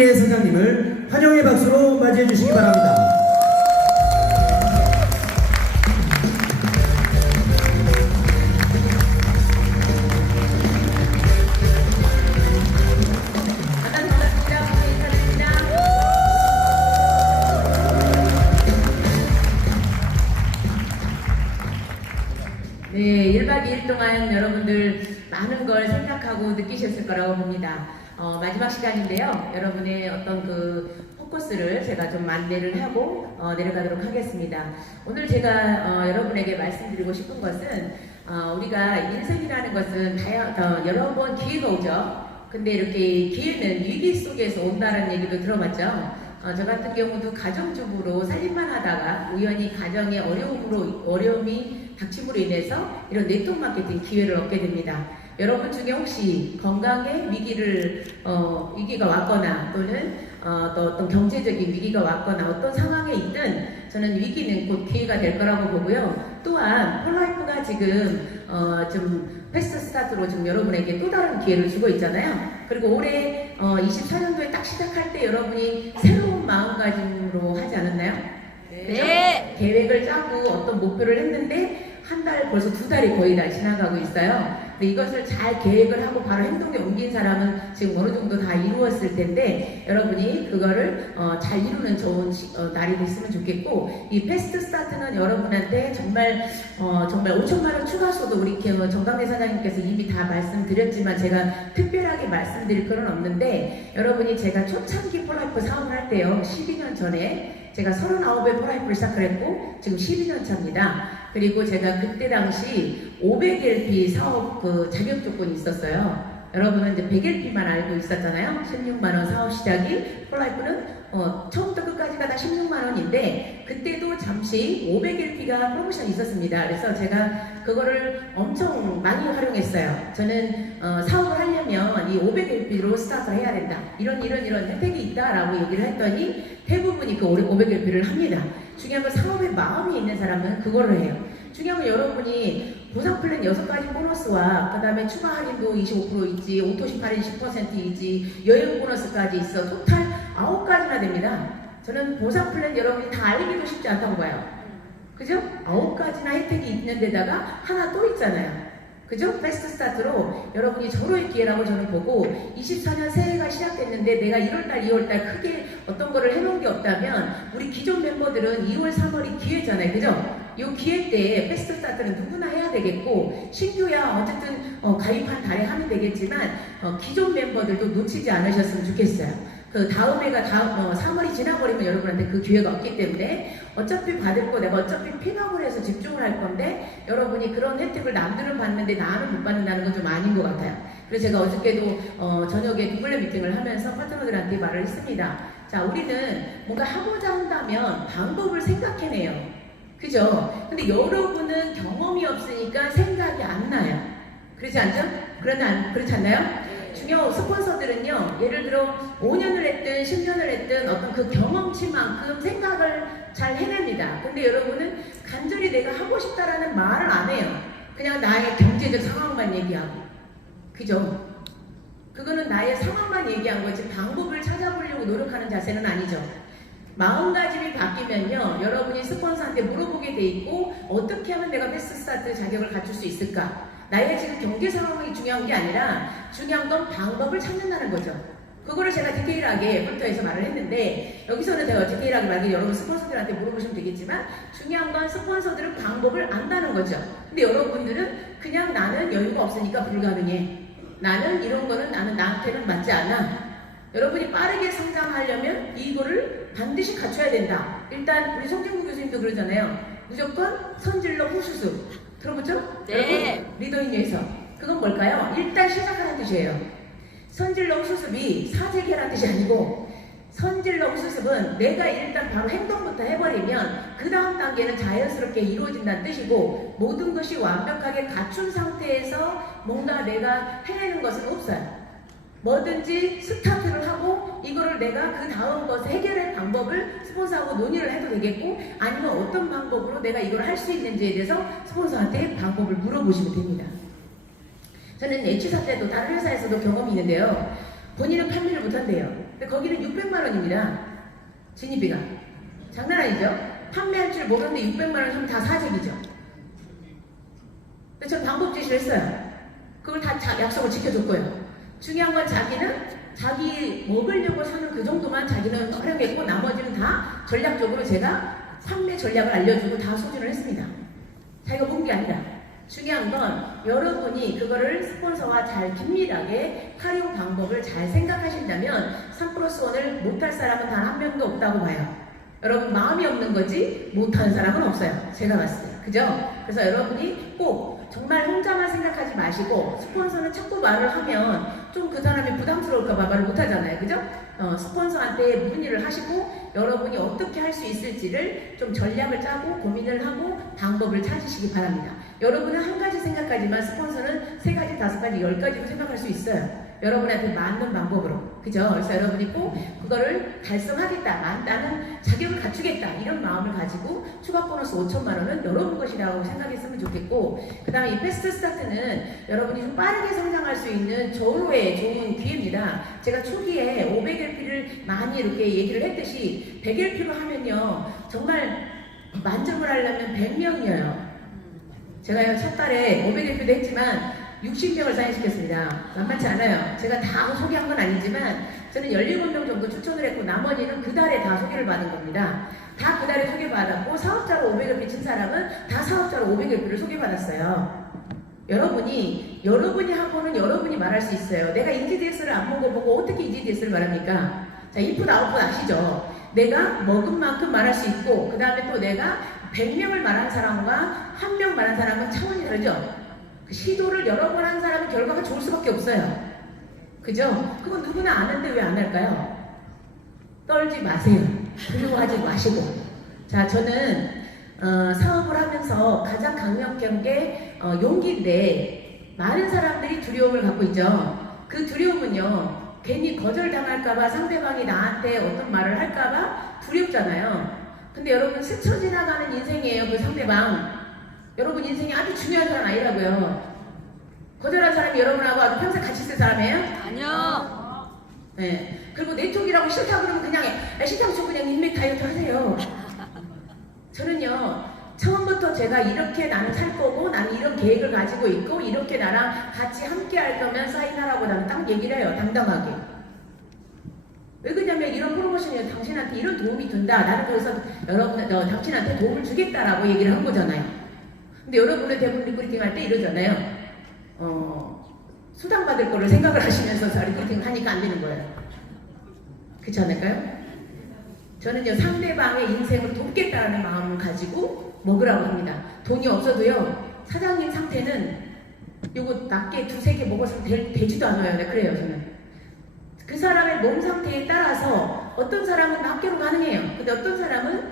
사장님을 환영의 박수로 맞이해 주시기 바랍니다. 네, 1박 2일 동안 여러분들 많은 걸 생각하고 느끼셨을 거라고 봅니다. 마지막 시간인데요. 여러분의 어떤 그 포커스를 제가 좀 안내를 하고 내려가도록 하겠습니다. 오늘 제가 여러분에게 말씀드리고 싶은 것은 우리가 인생이라는 것은 여러 번 기회가 오죠. 근데 이렇게 기회는 위기 속에서 온다는 얘기도 들어봤죠. 저 같은 경우도 가정주부로 살림만 하다가 우연히 가정의 어려움이 닥침으로 인해서 이런 네트워크 마케팅 기회를 얻게 됩니다. 여러분 중에 혹시 건강에 위기가 왔거나 또는 또 어떤 경제적인 위기가 왔거나 어떤 상황에 있든 저는 위기는 곧 기회가 될 거라고 보고요. 또한 폴라이프가 지금 좀 패스트 스타트로 지금 여러분에게 또 다른 기회를 주고 있잖아요. 그리고 올해 24년도에 딱 시작할 때 여러분이 새로운 마음가짐으로 하지 않았나요? 네. 계획을 짜고 어떤 목표를 했는데 한 달, 벌써 2달이 거의 다 지나가고 있어요. 근데 이것을 잘 계획을 하고 바로 행동에 옮긴 사람은 지금 어느 정도 다 이루었을 텐데 여러분이 그거를 잘 이루는 좋은 날이 됐으면 좋겠고, 이 패스트 스타트는 여러분한테 정말 5천만 원 추가서도 우리 정강래 사장님께서 이미 다 말씀드렸지만 제가 특별하게 말씀드릴 필요는 없는데, 여러분이 제가 초창기 폴라이프 사업을 할 때요, 12년 전에 제가 39의 폴라이프를 시작을 했고 지금 12년 차입니다. 그리고 제가 그때 당시 500LP 사업 그 자격 조건이 있었어요. 여러분은 이제 100LP만 알고 있었잖아요. 16만원 사업 시작이, 폴라이프는 처음부터 끝까지가 다 16만원인데 그때도 잠시 500LP가 프로모션이 있었습니다. 그래서 제가 그거를 엄청 많이 활용했어요. 저는 사업을 하려면 이 500LP로 스타트를 해야 된다. 이런 혜택이 있다라고 얘기를 했더니 대부분이 그 500LP를 합니다. 중요한 건 사업에 마음이 있는 사람은 그거를 해요. 중요한 건 여러분이 보상 플랜 6가지 보너스와 그 다음에 추가 할인도 25% 있지, 오토십 할인 10% 있지, 여행 보너스까지 있어. 토탈 9가지나 됩니다. 저는 보상 플랜 여러분이 다 알기도 쉽지 않다고 봐요. 그죠? 9가지나 혜택이 있는 데다가 하나 또 있잖아요. 그죠? 패스트 스타트로 여러분이 절호의 기회라고 저는 보고, 24년 새해가 시작됐는데 내가 1월달, 2월달 크게 어떤 거를 해놓은 게 없다면 우리 기존 멤버들은 2월, 3월이 기회잖아요. 그죠? 이 기회 때 패스트 스타트는 누구나 해야 되겠고, 신규야 어쨌든 가입한 달에 하면 되겠지만 기존 멤버들도 놓치지 않으셨으면 좋겠어요. 그 다음 해가 3월이 지나버리면 여러분한테 그 기회가 없기 때문에 어차피 받을 거 내가 어차피 픽업을 해서 집중을 할 건데, 여러분이 그런 혜택을 남들은 받는데 나는 못 받는다는 건 좀 아닌 것 같아요. 그래서 제가 어저께도 저녁에 두블레 미팅을 하면서 파트너들한테 말을 했습니다. 자, 우리는 뭔가 하고자 한다면 방법을 생각해내요. 그죠? 근데 여러분은 경험이 없으니까 생각이 안 나요. 그렇지 않죠? 그렇지 않나요? 중요한 스폰서들은요, 예를 들어 5년을 했든 10년을 했든 어떤 그 경험치만큼 생각을 잘 해냅니다. 근데 여러분은 간절히 내가 하고 싶다라는 말을 안 해요. 그냥 나의 경제적 상황만 얘기하고. 그죠? 그거는 나의 상황만 얘기한 거지 방법을 찾아보려고 노력하는 자세는 아니죠. 마음가짐이 바뀌면요, 여러분이 스폰서한테 물어보게 돼 있고, 어떻게 하면 내가 패스트 스타트 자격을 갖출 수 있을까? 나의 지금 경제 상황이 중요한 게 아니라 중요한 건 방법을 찾는다는 거죠. 그거를 제가 디테일하게 폴터에서 말을 했는데, 여기서는 제가 디테일하게 말하기 여러분 스폰서들한테 물어보시면 되겠지만, 중요한 건 스폰서들은 방법을 안다는 거죠. 근데 여러분들은 그냥 나는 여유가 없으니까 불가능해, 나는 이런 거는 나한테는 맞지 않아. 여러분이 빠르게 성장하려면 이거를 반드시 갖춰야 된다. 일단 우리 송진구 교수님도 그러잖아요. 무조건 선질러 후수습. 들어보죠? 네. 리더인 예서. 그건 뭘까요? 일단 시작하는 뜻이에요. 선질러 후수습이 사재기라는 뜻이 아니고, 선질러 후수습은 내가 일단 바로 행동부터 해버리면 그 다음 단계는 자연스럽게 이루어진다는 뜻이고, 모든 것이 완벽하게 갖춘 상태에서 뭔가 내가 해내는 것은 없어요. 뭐든지 스타트를 하고 이거를 내가 그 다음 것을 해결할 방법을 스폰서하고 논의를 해도 되겠고, 아니면 어떤 방법으로 내가 이걸 할 수 있는지에 대해서 스폰서한테 방법을 물어보시면 됩니다. 저는 H사 때도 다른 회사에서도 경험이 있는데요, 본인은 판매를 못한대요. 근데 거기는 600만 원입니다. 진입비가. 장난 아니죠? 판매할 줄 모르는데 600만 원 하면 다 사재기죠. 근데 전 방법 제시를 했어요. 그걸 다 약속을 지켜줬고요. 중요한 건 자기 먹으려고 사는 그 정도만 자기는 활용했고 나머지는 다 전략적으로 제가 판매 전략을 알려주고 다 소진을 했습니다. 자기가 먹은 게 아니라. 중요한 건 여러분이 그거를 스폰서와 잘 긴밀하게 활용 방법을 잘 생각하신다면 3+1을 못할 사람은 단 한 명도 없다고 봐요. 여러분 마음이 없는 거지 못하는 사람은 없어요. 제가 봤을 때. 그죠? 그래서 여러분이 꼭 정말 혼자만 생각하지 마시고 스폰서는 자꾸 말을 하면 좀 그 사람이 부담스러울까봐 말을 못하잖아요. 그죠? 스폰서한테 문의를 하시고 여러분이 어떻게 할 수 있을지를 좀 전략을 짜고 고민을 하고 방법을 찾으시기 바랍니다. 여러분은 한 가지 생각하지만 스폰서는 3가지, 5가지, 10가지로 생각할 수 있어요. 여러분한테 맞는 방법으로. 그죠? 그래서 여러분이 꼭 그거를 달성하겠다. 나는 자격을 갖추겠다. 이런 마음을 가지고 추가 보너스 5천만 원은 여러분 것이라고 생각했으면 좋겠고, 그 다음에 이 패스트 스타트는 여러분이 좀 빠르게 성장할 수 있는 저로의 좋은 기회입니다. 제가 초기에 500LP를 많이 이렇게 얘기를 했듯이 100LP로 하면요. 정말 만점을 하려면 100명이에요. 제가요, 첫 달에 500LP도 했지만 60명을 사인시켰습니다. 만만치 않아요. 제가 다 소개한 건 아니지만 저는 17명 정도 추천을 했고 나머지는 그 달에 다 소개를 받은 겁니다. 다 그 달에 소개받았고 사업자로 500LP 친 사람은 다 사업자로 500LP를 소개받았어요. 여러분이 하고는 여러분이 말할 수 있어요. 내가 인지DX를 안 먹어보고 어떻게 인지DX를 말합니까? 자, 인풋 아웃풋 아시죠? 내가 먹은 만큼 말할 수 있고 그 다음에 또 내가 100명을 말한 사람과 1명 말한 사람은 차원이 다르죠? 시도를 여러 번 한 사람은 결과가 좋을 수밖에 없어요. 그죠? 그건 누구나 아는데 왜 안 할까요? 떨지 마세요. 두려워하지 마시고. 자, 저는 사업을 하면서 가장 강력한 게 용기인데 많은 사람들이 두려움을 갖고 있죠. 그 두려움은요. 괜히 거절당할까봐 상대방이 나한테 어떤 말을 할까봐 두렵잖아요. 근데 여러분 스쳐 지나가는 인생이에요. 그 상대방. 여러분 인생이 아주 중요한 사람 아니라고요. 거절한 사람이 여러분하고 아주 평생 같이 있을 사람이에요? 아니요. 네. 그리고 내 쪽이라고 싫다 그러면 그냥 싫다고 저 그냥 인맥 다이어트 하세요. 저는요. 처음부터 제가 이렇게 나는 살 거고 나는 이런 계획을 가지고 있고 이렇게 나랑 같이 함께 할 거면 사인하라고 나는 딱 얘기를 해요. 당당하게. 왜 그러냐면 이런 프로모션이 당신한테 이런 도움이 된다. 나는 거기서 당신한테 도움을 주겠다라고 얘기를 한 거잖아요. 근데 여러분의 대부분 리크루팅 할 때 이러잖아요. 수당 받을 거를 생각을 하시면서 리크루팅 하니까 안 되는 거예요. 그렇지 않을까요? 저는요, 상대방의 인생을 돕겠다는 마음을 가지고 먹으라고 합니다. 돈이 없어도요, 사장님 상태는 요거 낮게 2-3개 먹었으면 되지도 않아요. 네, 그래요, 저는. 그 사람의 몸 상태에 따라서 어떤 사람은 낮게로 가능해요. 근데 어떤 사람은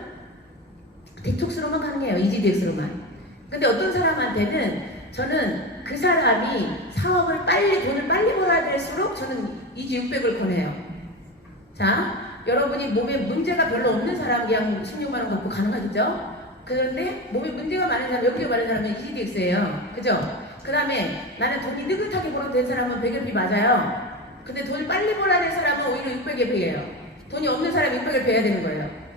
디톡스로만 가능해요. 이지디엑스로만. 근데 어떤 사람한테는 저는 그 사람이 사업을 돈을 빨리 벌어야 될수록 저는 이지 600을 권해요. 자, 여러분이 몸에 문제가 별로 없는 사람 그냥 16만 원 갖고 가능하죠? 그런데 몸에 문제가 많은 사람, 여기에 많은 사람은 이지디엑스예요. 그죠? 그 다음에 나는 돈이 느긋하게 벌어도 된 사람은 100LP 맞아요. 근데 돈을 빨리 벌어야 될 사람은 오히려 600LP예요. 돈이 없는 사람이 600LP 해야 되는 거예요.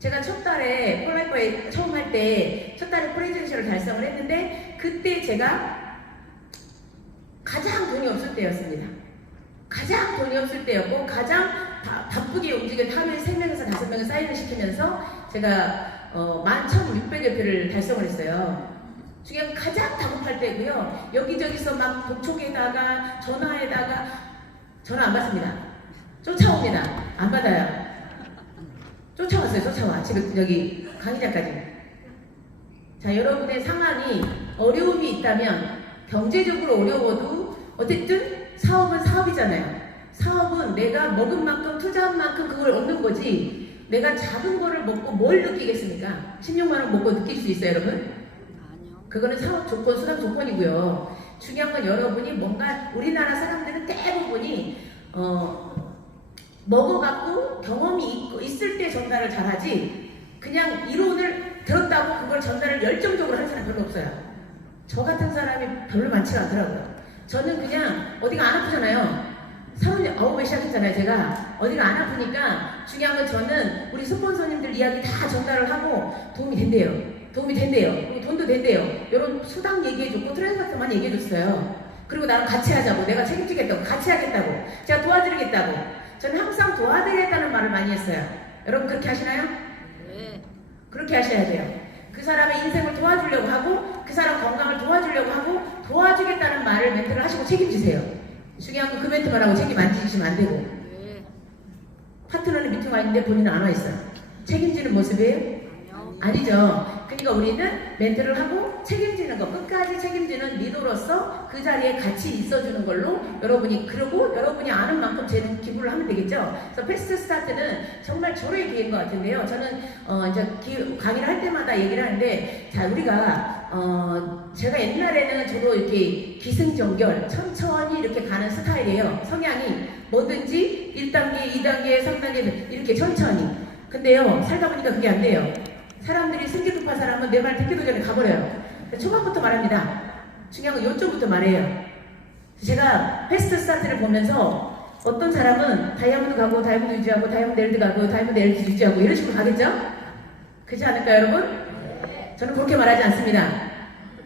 제가 첫 달에 폴라이퍼에 처음 할 때 첫 달에 프레젠션을 달성을 했는데 그때 제가 가장 돈이 없을 때였습니다. 가장 돈이 없을 때였고 가장 바쁘게 움직인 하루에 3명에서 5명을 사인을 시키면서 제가 11,600LP를 달성을 했어요. 중요한 가장 다급할 때고요. 여기저기서 막 독촉에다가 전화 안 받습니다. 쫓아옵니다. 안 받아요. 쫓아와. 지금 여기 강의자까지. 자, 여러분의 상황이 어려움이 있다면 경제적으로 어려워도 어쨌든 사업은 사업이잖아요. 사업은 내가 먹은 만큼 투자한 만큼 그걸 얻는 거지 내가 작은 거를 먹고 뭘 느끼겠습니까? 16만 원 먹고 느낄 수 있어요, 여러분? 아니요. 그거는 사업 조건, 수당 조건이고요. 중요한 건 여러분이 뭔가 우리나라 사람들은 대부분이 먹어갖고 경험이 있을 때 전달을 잘하지 그냥 이론을 들었다고 그걸 전달을 열정적으로 하는 사람 별로 없어요. 저 같은 사람이 별로 많지 않더라고요. 저는 그냥 어디가 안 아프잖아요. 39에 시작했잖아요. 제가 어디가 안 아프니까 중요한 건 저는 우리 스폰서님들 이야기 다 전달을 하고 도움이 된대요. 그리고 돈도 된대요. 이런 수당 얘기해줬고 트랜스파트만 얘기해줬어요. 그리고 나랑 같이 하자고, 내가 책임지겠다고, 같이 하겠다고, 제가 도와드리겠다고. 저는 항상 도와드리겠다는 말을 많이 했어요. 여러분 그렇게 하시나요? 네. 그렇게 하셔야 돼요. 그 사람의 인생을 도와주려고 하고 그 사람 건강을 도와주려고 하고 도와주겠다는 말을 멘트를 하시고 책임지세요. 중요한 건 그 멘트만 하고 책임 안 지시면 안 되고. 네. 파트너는 미팅 와 있는데 본인은 안 와 있어요. 책임지는 모습이에요? 아니죠. 그러니까 우리는 멘트를 하고 책임지는 거, 끝까지 책임지는 리더로서 그 자리에 같이 있어주는 걸로 여러분이, 그리고 여러분이 아는 만큼 제는 기부를 하면 되겠죠. 그래서 패스트 스타트는 정말 절호의 기회인 것 같은데요. 저는 이제 강의를 할 때마다 얘기를 하는데, 자, 우리가 제가 옛날에는 저도 이렇게 기승전결 천천히 이렇게 가는 스타일이에요. 성향이 뭐든지 1단계, 2단계, 3단계 이렇게 천천히. 근데요, 살다 보니까 그게 안 돼요. 사람들이 승기급한 사람은 내 말 듣기도 전에 가버려요. 초반부터 말합니다. 중요한 건 요점부터 말해요. 제가 패스트 스타트를 보면서 어떤 사람은 다이아몬드 가고 다이아몬드 유지하고 다이아몬드 엘드 가고 다이아몬드 엘드 유지하고 이런 식으로 가겠죠? 그렇지 않을까요, 여러분? 저는 그렇게 말하지 않습니다.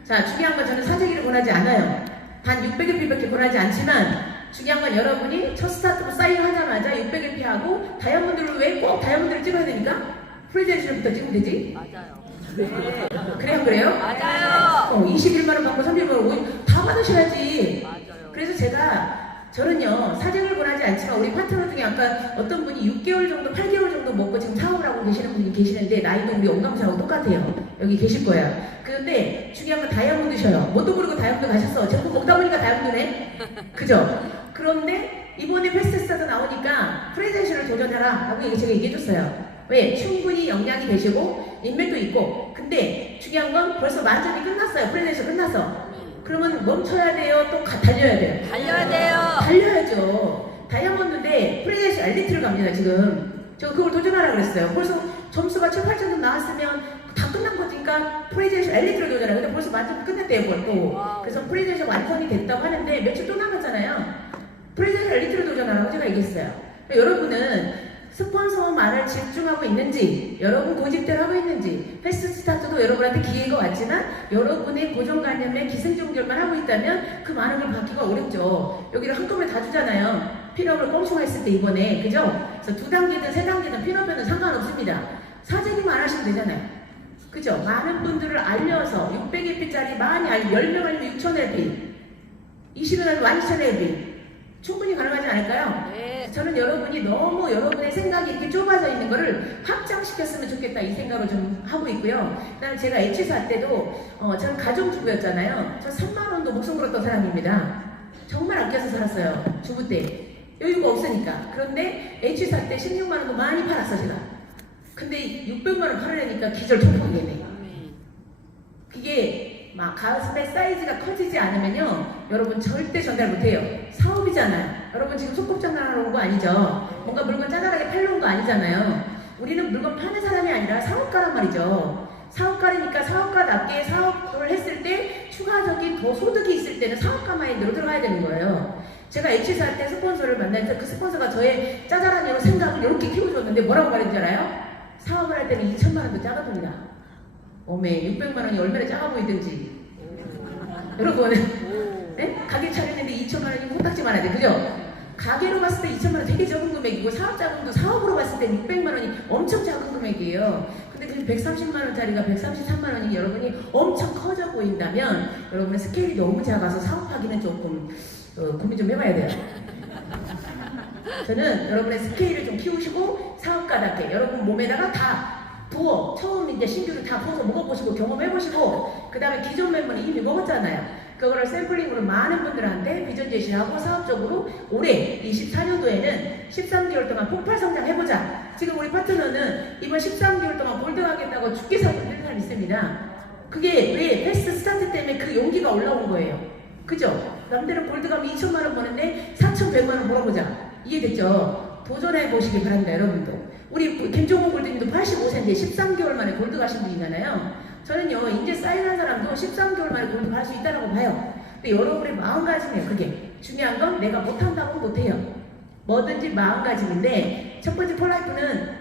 자, 중요한 건 저는 사재기를 권하지 않아요. 단 600LP밖에 권하지 않지만 중요한 건 여러분이 첫 스타트로 사인하자마자 600LP 하고 다이아몬드를 왜 꼭 다이아몬드를 찍어야 되니까? 프리젠션부터 찍으면 되지? 맞아요. 그래요, 그래요? 맞아요. 21만원 받고 31만원 다 받으셔야지. 맞아요. 그래서 저는요, 사정을 권하지 않지만 우리 파트너 중에 아까 어떤 분이 6개월 정도, 8개월 정도 먹고 지금 사업을 하고 계시는 분이 계시는데 나이도 우리 엄감사하고 똑같아요. 여기 계실 거야. 그런데 중요한 건 다이아몬드셔요. 뭣도 모르고 다이아몬드 가셨어. 자꾸 먹다 보니까 다이아몬드네. 그죠? 그런데 이번에 패스트 스타트 나오니까 프레젠션을 도전하라 라고 제가 얘기해줬어요. 왜? 충분히 영양이 되시고 인맥도 있고. 근데 중요한 건 벌써 만점이 끝났어요. 프레젠션 끝났어. 그러면 멈춰야 돼요? 또 달려야 돼요? 달려야 돼요. 달려야죠. 다이아몬드인데 프레젠션 엘리트를 갑니다. 지금 저 그걸 도전하라 그랬어요. 벌써 점수가 7, 8점 나왔으면 다 끝난 거니까 프레젠션 엘리트를 도전하라. 근데 벌써 만점 끝냈대요. 그걸 또. 그래서 프레젠션 완성이 됐다고 하는데 며칠 또 남았잖아요. 프레젠션 엘리트를 도전하라고 제가 얘기했어요. 여러분은 스폰서 말을 집중하고 있는지, 여러분 고집대로 하고 있는지, 패스트 스타트도 여러분한테 기회가 왔지만 여러분의 고정관념에 기승전결만 하고 있다면 그 많은 걸 받기가 어렵죠. 여기를 한꺼번에 다 주잖아요. 핀업을 꽁충 했을 때 이번에, 그죠? 그래서 2단계든 3단계든 핀업에는 상관없습니다. 사재기만 하시면 되잖아요. 그죠? 많은 분들을 알려서 600LP짜리 많이 알려, 10명 알리면 6000LP, 20명 알리면 12000LP 충분히 가능하지 않을까요? 네. 저는 여러분이 너무 여러분의 생각이 이렇게 좁아져 있는 거를 확장시켰으면 좋겠다 이 생각을 좀 하고 있고요. 그다음에 제가 H사 때도 저는 가정주부였잖아요. 저 3만 원도 목숨 걸었던 사람입니다. 정말 아껴서 살았어요. 주부 때. 여유가 없으니까. 그런데 H사 때 16만 원도 많이 팔았어 제가. 근데 600만 원 팔으려니까 기절 통풍이네. 그게 막 가슴의 사이즈가 커지지 않으면요 여러분 절대 전달 못해요. 사업이잖아요. 여러분 지금 소꿉장난하러 온 거 아니죠? 뭔가 물건 짜잘하게 팔러 온 거 아니잖아요. 우리는 물건 파는 사람이 아니라 사업가란 말이죠. 사업가니까 사업가답게 사업을 했을 때 추가적인 더 소득이 있을 때는 사업가 마인드로 들어가야 되는 거예요. 제가 H사 때 스폰서를 만나서 그 스폰서가 저의 짜잘한 이런 생각을 이렇게 키워줬는데 뭐라고 말했는지 알아요? 사업을 할 때는 2천만 원도 작아 보인다. 어메 600만 원이 얼마나 작아 보이든지. 여러분 네? 가게 차렸는데 2천만 원이 호딱지만 하지 그죠? 가게로 봤을 때 2천만 원 되게 적은 금액이고 사업 자금도 사업으로 봤을 때 600만 원이 엄청 작은 금액이에요. 근데 지금 130만 원짜리가 133만 원이 여러분이 엄청 커져 보인다면 여러분의 스케일이 너무 작아서 사업하기는 조금 고민 좀 해봐야 돼요. 저는 여러분의 스케일을 좀 키우시고 사업가답게 여러분 몸에다가 다 부어 처음 이제 신규를 다 부어서 먹어보시고 경험해보시고 그 다음에 기존 멤버는 이미 먹었잖아요. 그거를 샘플링으로 많은 분들한테 비전 제시하고 사업적으로 올해 24년도에는 13개월 동안 폭발 성장해보자. 지금 우리 파트너는 이번 13개월 동안 골드 가겠다고 죽게 사고 있는 사람 있습니다. 그게 왜 패스트 스타트 때문에 그 용기가 올라온 거예요. 그죠? 남들은 골드 가면 2천만 원 버는데 4,100만 원 벌어보자. 이해됐죠? 도전해 보시기 바랍니다, 여러분도. 우리 김종훈 골드님도 85세인데 13개월 만에 골드 가신 분이잖아요. 저는요, 이제 사인한 사람도 13개월 만에 골드 갈 수 있다고 봐요. 근데 여러분의 마음가짐이에요, 그게. 중요한 건 내가 못한다고 못해요. 뭐든지 마음가짐인데 첫 번째 폴라이프는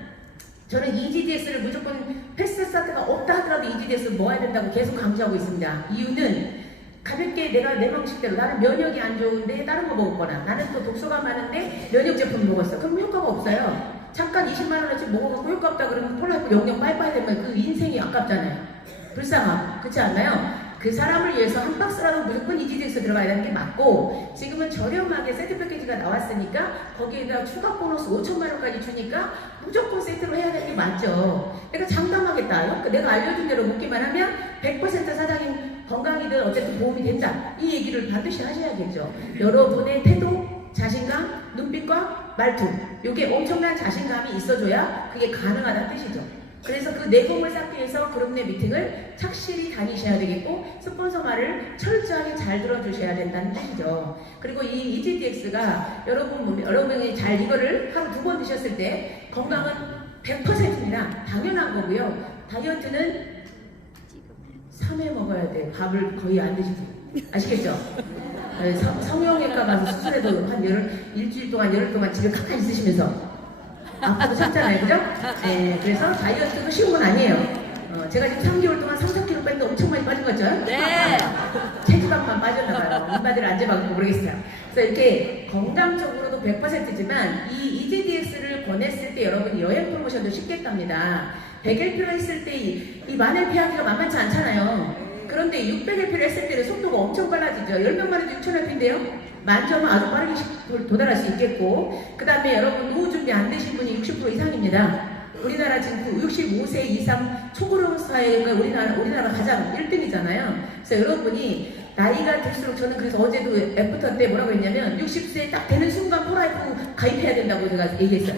저는 EGDS를 무조건 패스 사트가 없다 하더라도 EGDS 먹어야 된다고 계속 강조하고 있습니다. 이유는 가볍게 내가 내 방식대로 나는 면역이 안 좋은데 다른 거 먹었거나 나는 또 독소가 많은데 면역 제품 먹었어. 그럼 효과가 없어요. 잠깐 20만 원어치 먹어갖고 효과 없다 그러면 폴라이프 영영 빠이빠이 되면 그 인생이 아깝잖아요. 불쌍함. 그렇지 않나요? 그 사람을 위해서 한 박스라도 무조건 EGDS 들어가야 되는 게 맞고 지금은 저렴하게 세트 패키지가 나왔으니까 거기에다 추가 보너스 5천만 원까지 주니까 무조건 세트로 해야 되는 게 맞죠. 내가 장담하겠다. 내가 알려준 대로 먹기만 하면 100% 사장님 건강이든 어쨌든 도움이 된다. 이 얘기를 반드시 하셔야겠죠. 여러분의 태도, 자신감, 눈빛과 말투 이게 엄청난 자신감이 있어줘야 그게 가능하다는 뜻이죠. 그래서 그 내공을 쌓기 위해서 그룹 내 미팅을 착실히 다니셔야 되겠고 스폰서 말을 철저하게 잘 들어주셔야 된다는 뜻이죠. 그리고 이 EGDX가 여러분이 잘 이거를 하루 2번 드셨을 때 건강은 100%입니다. 당연한 거고요. 다이어트는 3회 먹어야 돼. 밥을 거의 안 드시고. 아시겠죠? 성형외과 가서 수술해도 한 일주일 동안, 열흘 동안 집에 가만히 있으시면서 아파도 참잖아요. 그죠? 네, 그래서 다이어트도 쉬운 건 아니에요. 제가 지금 3개월 동안 3-4kg 뺐는데 엄청 많이 빠진 거죠? 네. 체지방만 빠졌나봐요. 인바디를 안 재봐서 모르겠어요. 그래서 이렇게 건강적으로도 100%지만 이 EGDX를 권했을 때 여러분이 여행 프로모션도 쉽게 깝니다. 100LP로 했을 때 이 마늘 피하기가 만만치 않잖아요. 그런데 600LP를 했을 때는 속도가 엄청 빨라지죠. 10명만 해도 6000LP인데요. 만점은 아주 빠르게 도달할 수 있겠고 그 다음에 여러분 노후 준비 안 되신 분이 60% 이상입니다. 우리나라 지금 65세 이상 초고령 사회가 우리나라 가장 1등이잖아요. 그래서 여러분이 나이가 들수록 저는 그래서 어제도 애프터 때 뭐라고 했냐면 60세 딱 되는 순간 폴라이프 가입해야 된다고 제가 얘기했어요.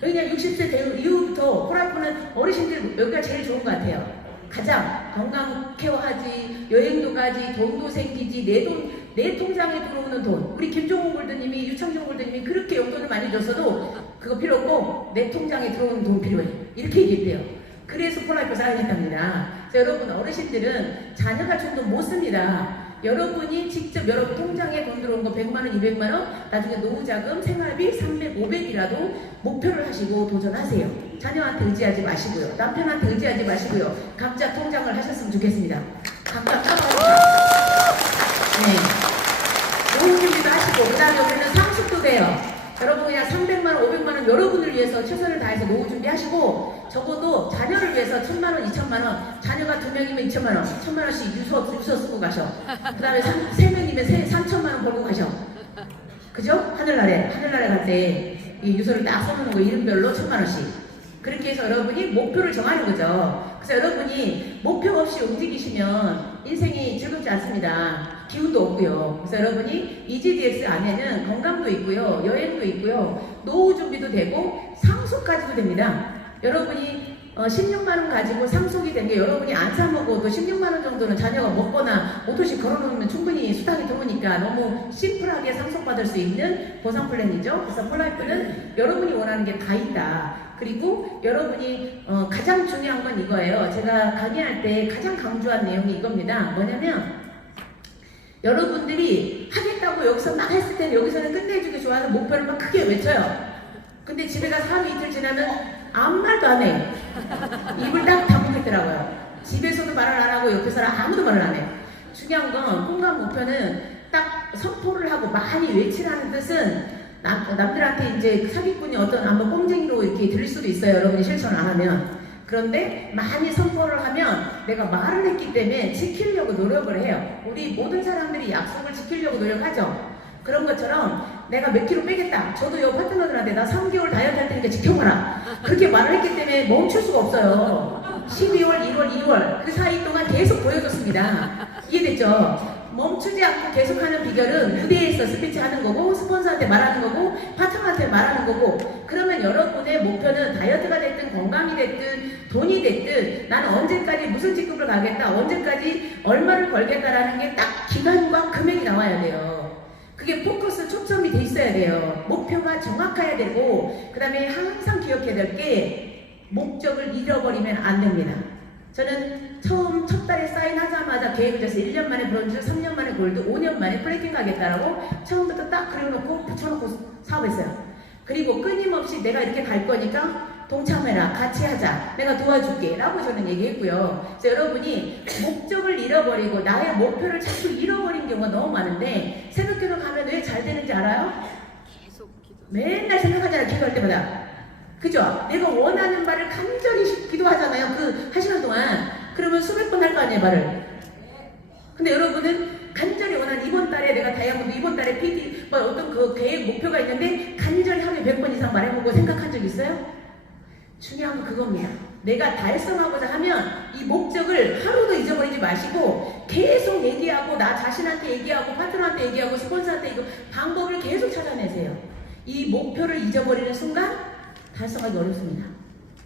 왜냐면 60세 된 이후부터 폴라이프는 어르신들 여기가 제일 좋은 것 같아요. 가장 건강 케어하지, 여행도 가지, 돈도 생기지, 내 통장에 들어오는 돈. 우리 김종훈 골드님이, 유창종 골드님이 그렇게 용돈을 많이 줬어도 그거 필요 없고 내 통장에 들어오는 돈 필요해. 이렇게 얘기했대요. 그래서 폴라이프 사용했답니다. 여러분 어르신들은 자녀가 준 돈 못 씁니다. 여러분이 직접 여러분 통장에 돈 들어온 거 100만원, 200만원, 나중에 노후자금, 생활비 300, 500이라도 목표를 하시고 도전하세요. 자녀한테 의지하지 마시고요. 남편한테 의지하지 마시고요. 각자 통장을 하셨으면 좋겠습니다. 각자 까봐요. 네. 노후 준비도 하시고, 그 다음에 우리는 상속도 돼요. 여러분 그냥 300만원, 500만원 여러분을 위해서 최선을 다해서 노후 준비하시고 적어도 자녀를 위해서 1000만원, 2000만원 자녀가 2명이면 2000만원 1000만원씩 유서 쓰고 가셔. 그 다음에 3명이면 3000만원 벌고 가셔. 그죠? 하늘나라에 갈 때 이 유서를 딱 써놓는 거 이름별로 1000만원씩 그렇게 해서 여러분이 목표를 정하는 거죠. 그래서 여러분이 목표 없이 움직이시면 인생이 즐겁지 않습니다. 기운도 없고요. 그래서 여러분이 EGDX 안에는 건강도 있고요. 여행도 있고요. 노후 준비도 되고 상속까지도 됩니다. 여러분이 16만원 가지고 상속이 된 게 여러분이 안 사먹어도 16만원 정도는 자녀가 먹거나 5도씩 걸어놓으면 충분히 수당이 들어오니까 너무 심플하게 상속받을 수 있는 보상 플랜이죠. 그래서 폴라이프는 여러분이 원하는 게 다 있다. 그리고 여러분이 가장 중요한 건 이거예요. 제가 강의할 때 가장 강조한 내용이 이겁니다. 뭐냐면 여러분들이 하겠다고 여기서 막 했을 때는 여기서는 끝내주기 좋아하는 목표를 막 크게 외쳐요. 근데 집에 가서 하루 이틀 지나면 아무 말도 안 해. 입을 딱 다물겠더라고요. 집에서도 말을 안 하고 옆에 사람 아무도 말을 안 해. 중요한 건 공감 목표는 딱 선포를 하고 많이 외치라는 뜻은 남들한테 이제 사기꾼이 어떤 한번 꽁쟁이로 이렇게 들릴 수도 있어요. 여러분이 실천을 안 하면. 그런데 많이 선포를 하면 내가 말을 했기 때문에 지키려고 노력을 해요. 우리 모든 사람들이 약속을 지키려고 노력하죠. 그런 것처럼 내가 몇 킬로 빼겠다. 저도 여 파트너들한테 나 3개월 다이어트 할 테니까 지켜봐라. 그렇게 말을 했기 때문에 멈출 수가 없어요. 12월, 1월, 2월 그 사이 동안 계속 보여줬습니다. 이해됐죠? 멈추지 않고 계속하는 비결은 무대에서 스피치 하는 거고 스폰서한테 말하는 거고 파트너한테 말하는 거고 그러면 여러분의 목표는 다이어트가 됐든 건강이 됐든 돈이 됐든 나는 언제까지 무슨 직급을 가겠다 언제까지 얼마를 벌겠다라는 게 딱 기간과 금액이 나와야 돼요. 그게 포커스 초점이 돼 있어야 돼요. 목표가 정확해야 되고 그 다음에 항상 기억해야 될 게 목적을 잃어버리면 안 됩니다. 저는 처음 첫 달에 사인하자마자 계획을 짜서 1년 만에 브론즈, 3년 만에 골드, 5년 만에 플래팅 가겠다라고 처음부터 딱 그려놓고 붙여놓고 사업했어요. 그리고 끊임없이 내가 이렇게 갈 거니까 동참해라, 같이 하자, 내가 도와줄게 라고 저는 얘기했고요. 그래서 여러분이 목적을 잃어버리고 나의 목표를 자꾸 잃어버린 경우가 너무 많은데 새벽기도 가면 왜 잘 되는지 알아요? 계속 기도. 맨날 생각하잖아요. 기도할 때마다. 그죠? 내가 원하는 말을 간절히 기도하잖아요. 그 1시간 동안. 그러면 수백 번 할 거 아니에요, 말을. 근데 여러분은 간절히 원하는 이번 달에 내가 다이아몬드, 이번 달에 PD, 뭐 어떤 그 계획, 목표가 있는데 간절히 하루에 100번 이상 말해보고 생각한 적 있어요? 중요한 건 그겁니다. 내가 달성하고자 하면 이 목적을 하루도 잊어버리지 마시고 계속 얘기하고 나 자신한테 얘기하고 파트너한테 얘기하고 스폰서한테 얘기하고 방법을 계속 찾아내세요. 이 목표를 잊어버리는 순간 달성하기 어렵습니다.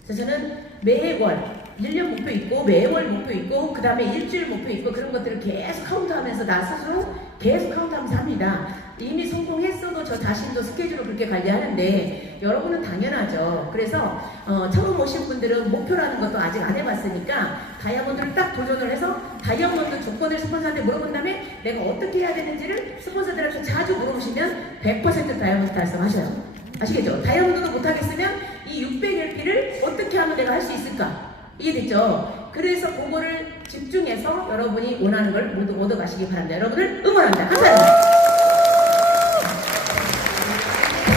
그래서 저는 매월 1년 목표 있고 매월 목표 있고 그 다음에 일주일 목표 있고 그런 것들을 계속 카운트하면서 나 스스로 계속 카운트하면서 합니다. 이미 성공했어도 저 자신도 스케줄을 그렇게 관리하는데 여러분은 당연하죠. 그래서 처음 오신 분들은 목표라는 것도 아직 안 해봤으니까 다이아몬드를 딱 도전을 해서 다이아몬드 조건을 스폰서한테 물어본 다음에 내가 어떻게 해야 되는지를 스폰서들한테 자주 물어보시면 100% 다이아몬드 달성하셔요. 아시겠죠? 다이아몬드도 못하겠으면 이 600LP를 어떻게 하면 내가 할 수 있을까? 이해됐죠? 그래서 그거를 집중해서 여러분이 원하는 걸 모두 얻어가시기 바랍니다. 여러분을 응원합니다. 감사합니다.